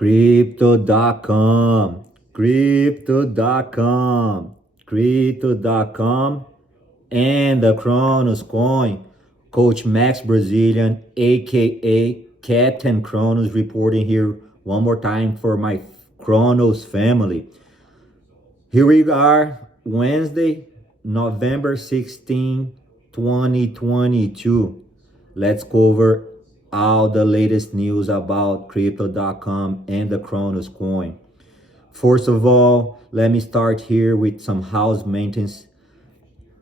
Crypto.com, Crypto.com, Crypto.com, and the Cronos coin. Coach Max Brazilian, aka Captain Cronos, reporting here one more time for my Cronos family. Here we are, Wednesday, November 16, 2022. Let's cover all the latest news about Crypto.com and the Cronos coin. First of all, let me start here with some house maintenance.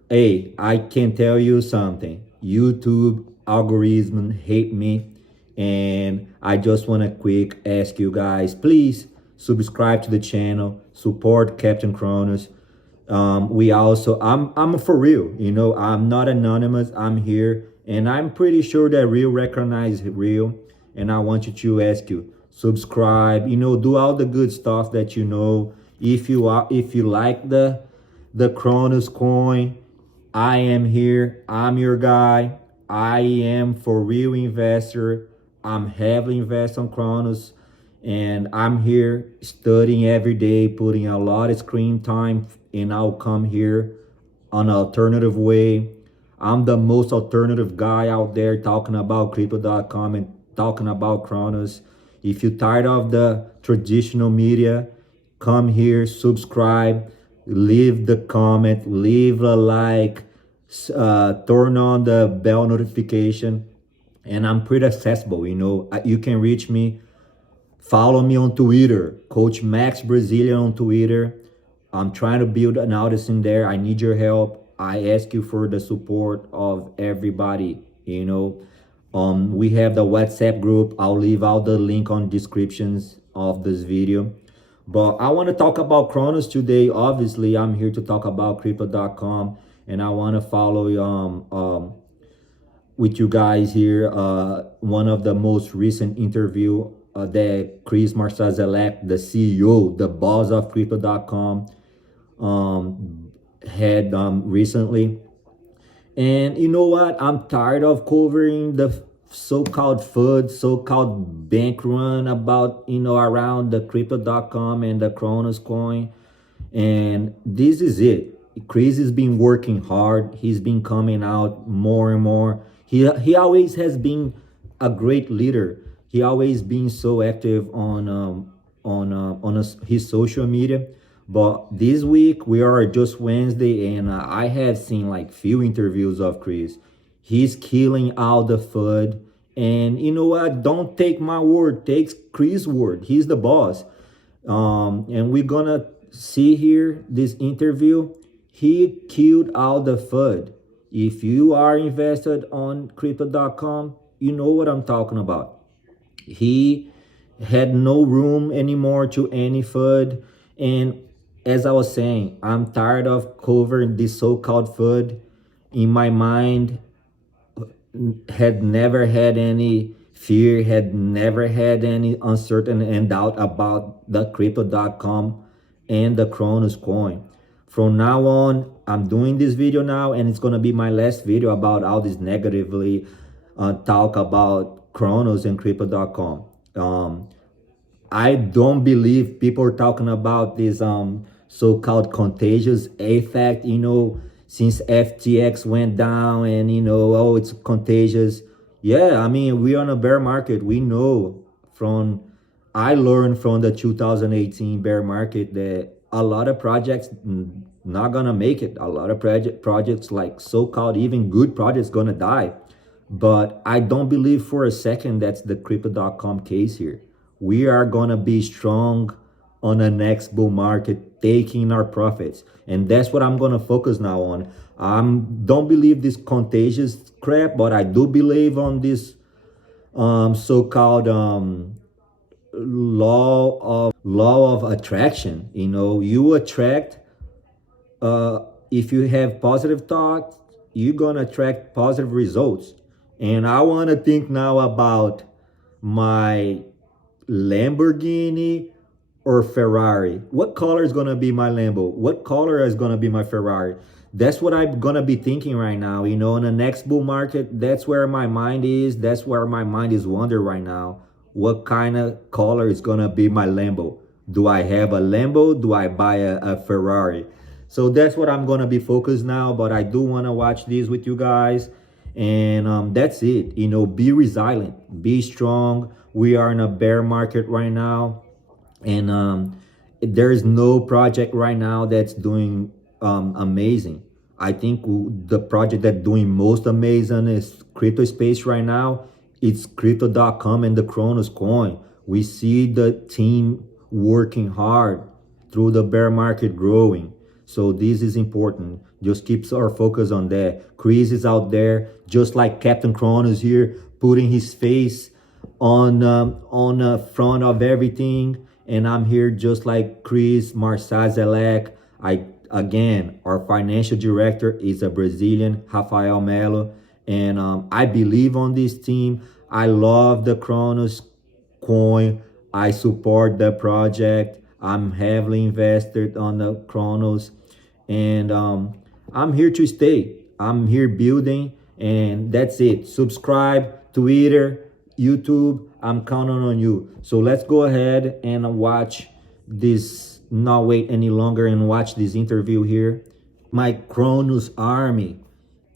Hey, I can tell you something. YouTube algorithm hate me, and I just want to quick ask you guys, please subscribe to the channel, support Captain Cronos. I'm for real, I'm not anonymous, I'm here, and I'm pretty sure that real recognize real, and I want you to ask you, subscribe, do all the good stuff that if you like the Cronos coin, I am here, I'm your guy, I am for real investor, I'm heavily invested on Cronos, and I'm here studying every day, putting a lot of screen time, and I'll come here on an alternative way. I'm the most alternative guy out there talking about Crypto.com and talking about Cronos. If you're tired of the traditional media, come here, subscribe, leave the comment, leave a like, turn on the bell notification, and I'm pretty accessible. You can reach me. Follow me on Twitter, Coach Max Brazilian on Twitter. I'm trying to build an audience in there. I need your help. I ask you for the support of everybody. We have the WhatsApp group. I'll leave out the link on descriptions of this video. But I want to talk about Cronos today. Obviously, I'm here to talk about Crypto.com, and I want to follow with you guys here. One of the most recent interview that Kris Marszalek, the CEO, the boss of Crypto.com, had recently. And you know what? I'm tired of covering the so-called FUD, so-called bank run about, around the Crypto.com and the Cronos coin. And this is it. Kris has been working hard. He's been coming out more and more. He always has been a great leader. He always been so active on his social media. But this week, we are just Wednesday, and I have seen like few interviews of Kris. He's killing all the FUD. And you know what? Don't take my word. Take Kris' word. He's the boss. And we're going to see here this interview. He killed all the FUD. If you are invested on Crypto.com, you know what I'm talking about. He had no room anymore to any FUD. And as I was saying, I'm tired of covering this so-called FUD. In my mind, had never had any fear, had never had any uncertainty and doubt about the Crypto.com and the Cronos coin. From now on, I'm doing this video now, and it's going to be my last video about all this negatively talk about Cronos and Crypto.com. I don't believe people are talking about this so-called contagious effect, since FTX went down and, oh, it's contagious. Yeah, I mean, we're on a bear market. We know I learned from the 2018 bear market that a lot of projects not gonna make it. A lot of projects like so-called even good projects gonna die. But I don't believe for a second that's the Crypto.com case here. We are gonna be strong on the next bull market, taking our profits. And that's what I'm gonna focus now on. Don't believe this contagious crap, but I do believe on this so-called law of attraction. You attract, if you have positive thoughts, you're gonna attract positive results. And I want to think now about my Lamborghini or Ferrari. What color is going to be my Lambo? What color is going to be my Ferrari? That's what I'm going to be thinking right now. In the next bull market, that's where my mind is. That's where my mind is wondering right now. what kind of color is gonna be my Lambo. Do I have a Lambo? Do I buy a Ferrari? So that's what I'm gonna be focused now, but I do wanna watch these with you guys. And that's it. You know, be resilient, be strong. We are in a bear market right now, and there is no project right now that's doing amazing. I think the project that's doing most amazing is crypto space right now. It's crypto.com and the Cronos coin. We see the team working hard through the bear market growing. So this is important. Just keeps our focus on that. Kris is out there, just like Captain Cronos here, putting his face on front of everything. And I'm here just like Kris, Marszalek. Again, our financial director is a Brazilian, Rafael Melo. And I believe on this team. I love the Cronos coin. I support the project. I'm heavily invested on the Cronos, and I'm here to stay. I'm here building, and that's it. Subscribe, Twitter, YouTube. I'm counting on you. So let's go ahead and watch this. Not wait any longer and watch this interview here. My Cronos army,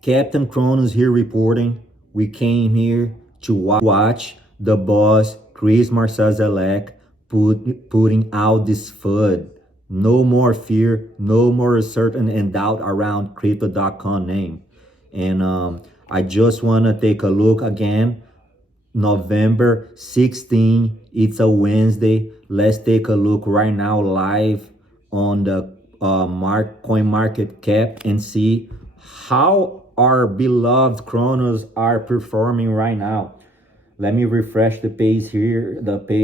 Captain Cronos here reporting. We came here to watch the boss Kris Marszalek putting out this FUD. No more fear, no more uncertain and doubt around crypto.com name. And I just want to take a look again. November 16, it's a Wednesday. Let's take a look right now live on the coin market cap and see how our beloved Cronos are performing right now. Let me refresh the page here,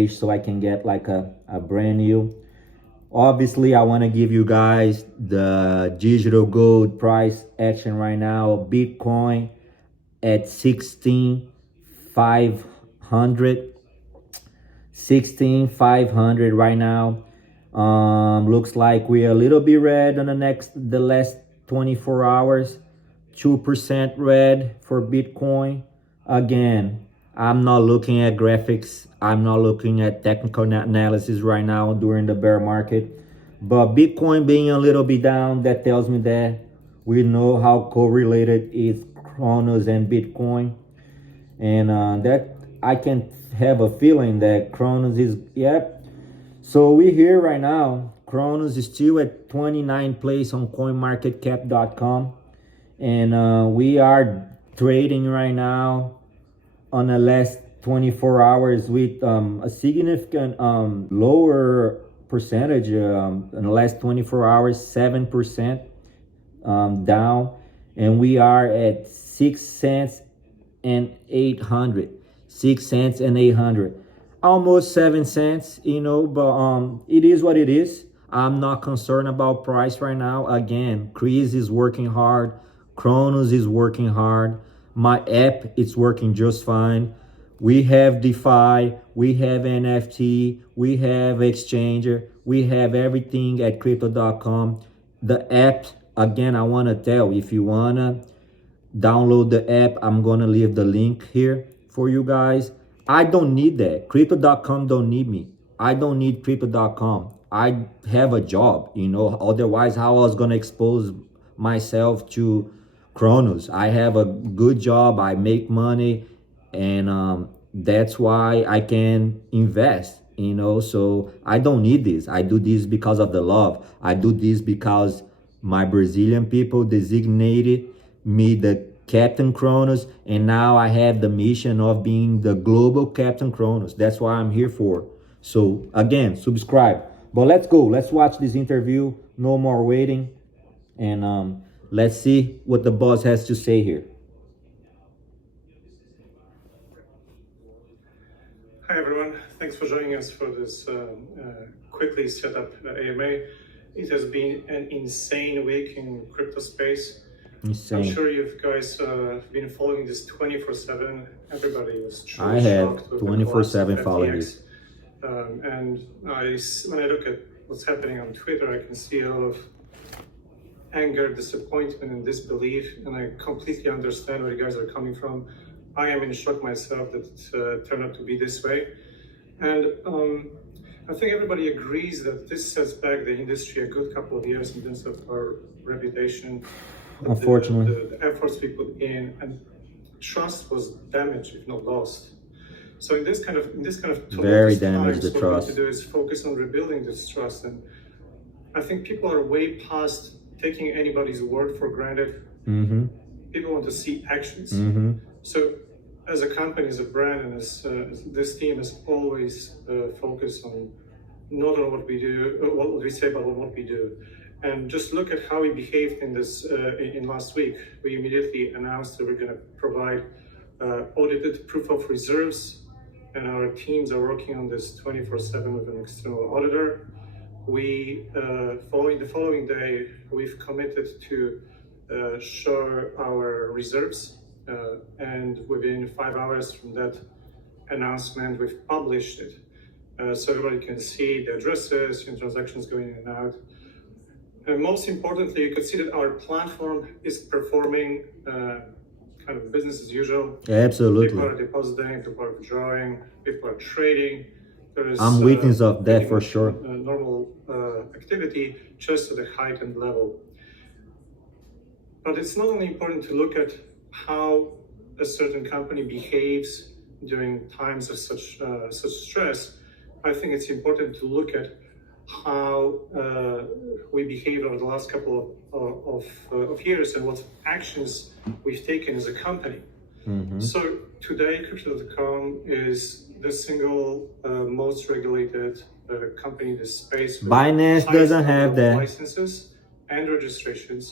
so I can get like a brand new. Obviously, I want to give you guys the digital gold price action right now. Bitcoin at 16,500 right now. Looks like we're a little bit red on the last 24 hours. 2% red for Bitcoin. Again, I'm not looking at graphics. I'm not looking at technical analysis right now during the bear market. But Bitcoin being a little bit down, that tells me that we know how correlated is Cronos and Bitcoin. And that I can have a feeling that Cronos is, yep. So we're here right now. Cronos is still at 29th place on coinmarketcap.com. And we are trading right now on the last 24 hours with a significant lower percentage in the last 24 hours, 7% down, and we are at 6 cents and 800, 6 cents and 800, almost 7 cents, you know, but it is what it is. I'm not concerned about price right now. Again, Kris is working hard, Cronos is working hard. My app, it's working just fine. We have DeFi, we have NFT, we have Exchanger, we have everything at crypto.com. The app, again, I want to tell, if you want to download the app, I'm going to leave the link here for you guys. I don't need that. Crypto.com don't need me. I don't need crypto.com. I have a job, you know, otherwise how I was going to expose myself to Cronos. I have a good job, I make money, and that's why I can invest, you know. So I don't need this. I do this because of the love. I do this because my Brazilian people designated me the Captain Cronos, and now I have the mission of being the global Captain Cronos. That's what I'm here for. So again, subscribe. But let's go. Let's watch this interview. No more waiting. And let's see what the boss has to say here. Hi everyone, thanks for joining us for this quickly set up AMA. It has been an insane week in crypto space. Insane. I'm sure you guys have been following this 24/7. Everybody was truly I have shocked with 24/7 following this. And when I look at what's happening on Twitter, I can see a lot of anger, disappointment, and disbelief, and I completely understand where you guys are coming from. I am in shock myself that it turned out to be this way. And I think everybody agrees that this sets back the industry a good couple of years in terms of our reputation, Unfortunately. the efforts we put in, and trust was damaged, if not lost. So in this kind of Very tumultuous damaged times, the what we need trust. to do is focus on rebuilding this trust. And I think people are way past taking anybody's word for granted. Mm-hmm. People want to see actions. Mm-hmm. So as a company, as a brand, and as this team is always focused on not on what we do, what we say, but on what we do. And just look at how we behaved in this in last week. We immediately announced that we're going to provide audited proof of reserves, and our teams are working on this 24/7 with an external auditor. We the following day, we've committed to show our reserves, and within 5 hours from that announcement, we've published it, so everybody can see the addresses and transactions going in and out. And most importantly, you can see that our platform is performing kind of business as usual. Absolutely. People are depositing, people are withdrawing, people are trading. There is, I'm witness of that for sure. Normal activity, just at a heightened level. But it's not only important to look at how a certain company behaves during times of such stress. I think it's important to look at how we behaved over the last couple of years and what actions we've taken as a company. Mm-hmm. So today, Crypto.com is the single most regulated company in this space. Binance doesn't have that. Licenses and registrations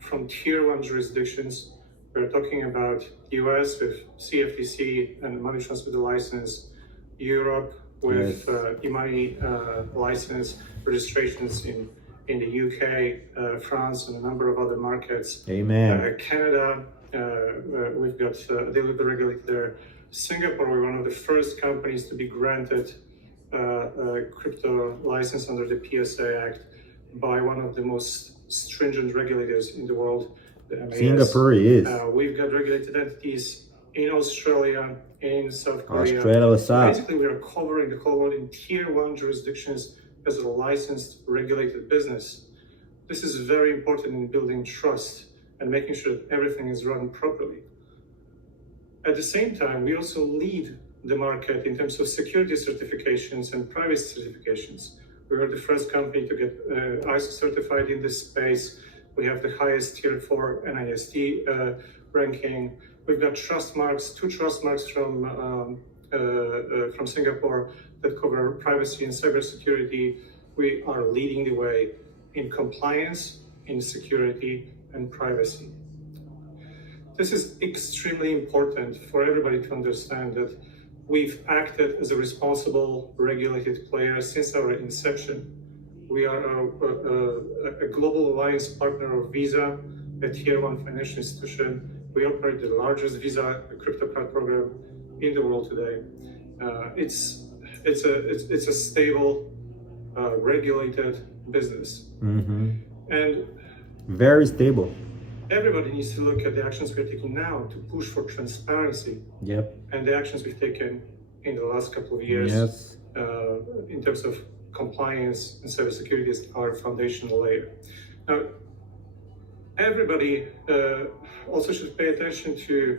from tier 1 jurisdictions. We're talking about US with CFTC and money transfer license, Europe with e-money license, registrations in the UK, France, and a number of other markets. Amen. Canada, we've got delivery regulated there. Singapore, we're one of the first companies to be granted a crypto license under the PSA Act by one of the most stringent regulators in the world, the MAS. Singapore is. We've got regulated entities in Australia, in South Korea. Australia, what's up? Basically, we are covering the whole world in tier 1 jurisdictions as a licensed, regulated business. This is very important in building trust and making sure that everything is run properly. At the same time, we also lead the market in terms of security certifications and privacy certifications. We were the first company to get ISO certified in this space. We have the highest tier 4 NIST ranking. We've got trust marks, 2 trust marks from Singapore that cover privacy and cybersecurity. We are leading the way in compliance, in security, and privacy. This is extremely important for everybody to understand that we've acted as a responsible, regulated player since our inception. We are a global alliance partner of Visa, a tier 1 financial institution. We operate the largest Visa crypto card program in the world today. It's a stable, regulated business, and very stable. Everybody needs to look at the actions we're taking now to push for transparency. Yep. And the actions we've taken in the last couple of years, in terms of compliance and cybersecurity is our foundational layer. Now, everybody also should pay attention to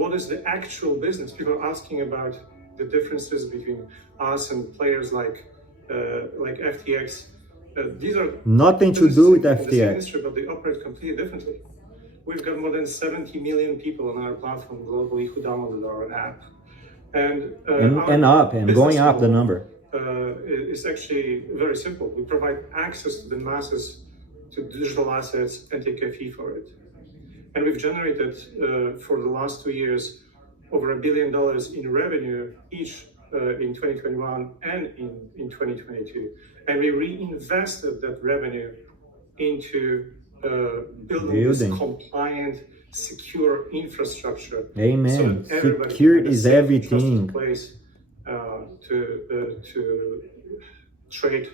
what is the actual business. People are asking about the differences between us and players like FTX. These are nothing to do with FTX. Industry, but they operate completely differently. We've got more than 70 million people on our platform globally who downloaded our app, and going up the number. It's actually very simple. We provide access to the masses to digital assets and take a fee for it. And we've generated for the last 2 years over $1 billion in revenue each in 2021 and in 2022. And we reinvested that revenue into building this compliant, secure infrastructure. Amen. So secure is everything. Place to trade,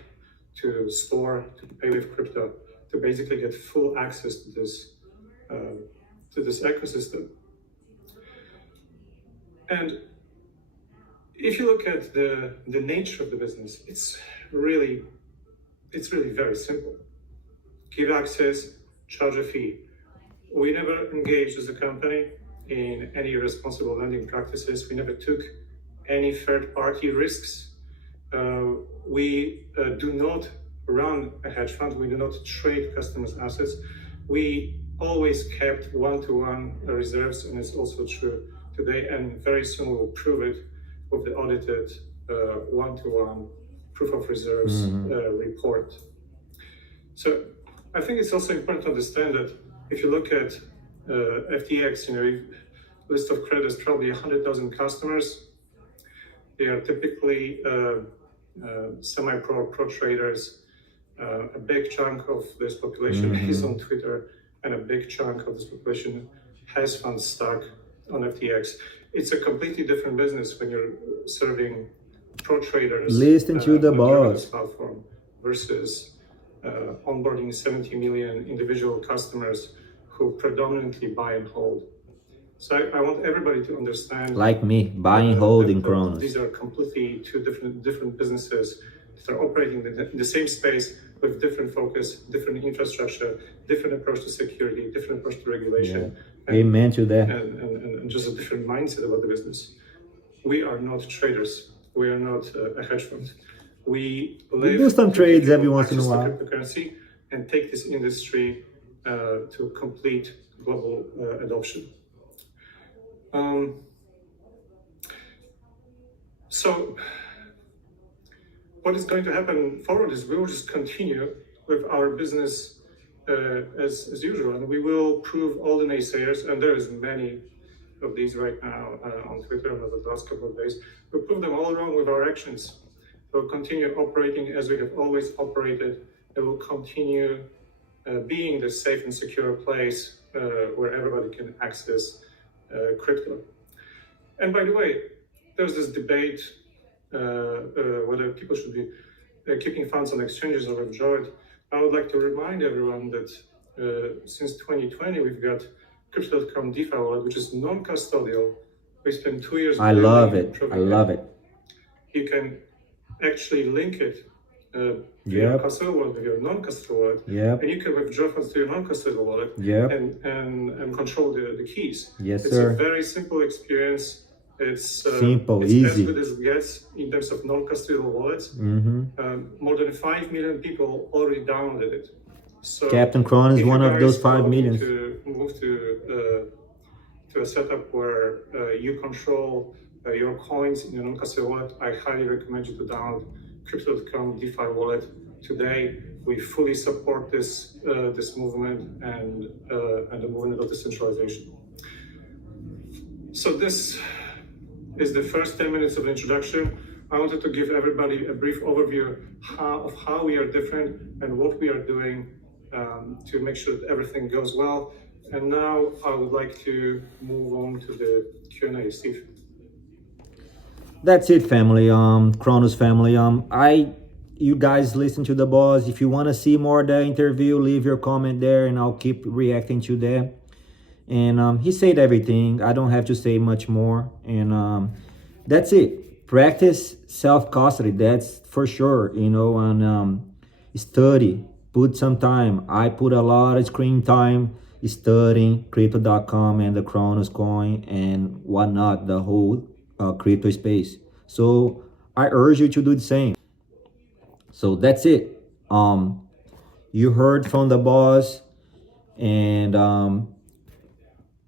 to store, to pay with crypto, to basically get full access to this ecosystem. And if you look at the nature of the business, it's really very simple. Give access, charge a fee. We never engaged as a company in any irresponsible lending practices. We never took any third-party risks. We do not run a hedge fund. We do not trade customers' assets. We always kept one-to-one reserves, and it's also true today, and very soon we'll prove it with the audited one-to-one proof of reserves report. So I think it's also important to understand that if you look at FTX, list of creditors, probably 100,000 customers. They are typically semi-pro, pro traders. A big chunk of this population is on Twitter, and a big chunk of this population has funds stuck on FTX. It's a completely different business when you're serving pro traders. Listen to the boss. Platform versus onboarding 70 million individual customers who predominantly buy and hold. So I want everybody to understand. Like me, buy and hold in Cronos. These are completely two different businesses that are operating in the same space with different focus, different infrastructure, different approach to security, different approach to regulation. Yeah. Amen to that. And just a different mindset about the business. We are not traders. We are not a hedge fund. We do some trades every once in a while. Cryptocurrency and take this industry to complete global adoption. So what is going to happen forward is we will just continue with our business as usual, and we will prove all the naysayers, and there is many of these right now on Twitter over the last couple of days. We'll prove them all wrong with our actions. We'll continue operating as we have always operated, and we'll continue being the safe and secure place where everybody can access crypto. And by the way, there's this debate whether people should be keeping funds on exchanges or withdraw it. I would like to remind everyone that since 2020, we've got Crypto.com DeFi wallet, which is non-custodial. We spent 2 years. I love it. I love it. You can actually link it to your custodial wallet, to your non-custodial wallet, and you can withdraw funds to your non-custodial wallet and control the keys. Yes, it's sir. A very simple experience. It's simple, it's easy. As good as it gets in terms of non-custodial wallets. More than 5 million people already downloaded it. So Captain Cronos is one of those 5 million. To move to a setup where you control your coins in your non-custodial wallet, I highly recommend you to download Crypto.com DeFi wallet today. We fully support this movement and the movement of decentralization. So this is the first 10 minutes of introduction. I wanted to give everybody a brief overview of how we are different and what we are doing to make sure that everything goes well. And now I would like to move on to the Q&A. Steve. That's it, family. Cronos family. You guys listen to the boss. If you want to see more of the interview, leave your comment there, and I'll keep reacting to that. And he said everything. I don't have to say much more. And that's it. Practice self-custody. That's for sure. And study. Put some time. I put a lot of screen time studying Crypto.com and the Cronos coin and whatnot, the whole crypto space. So I urge you to do the same. So that's it. You heard from the boss and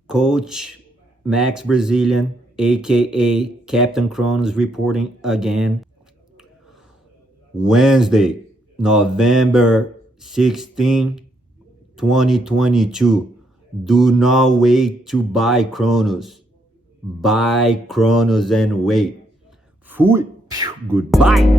Coach Max Brazilian, aka Captain Cronos, reporting again. Wednesday, November 16, 2022. Do not wait to buy Cronos. Buy Cronos and wait. Fui. Goodbye.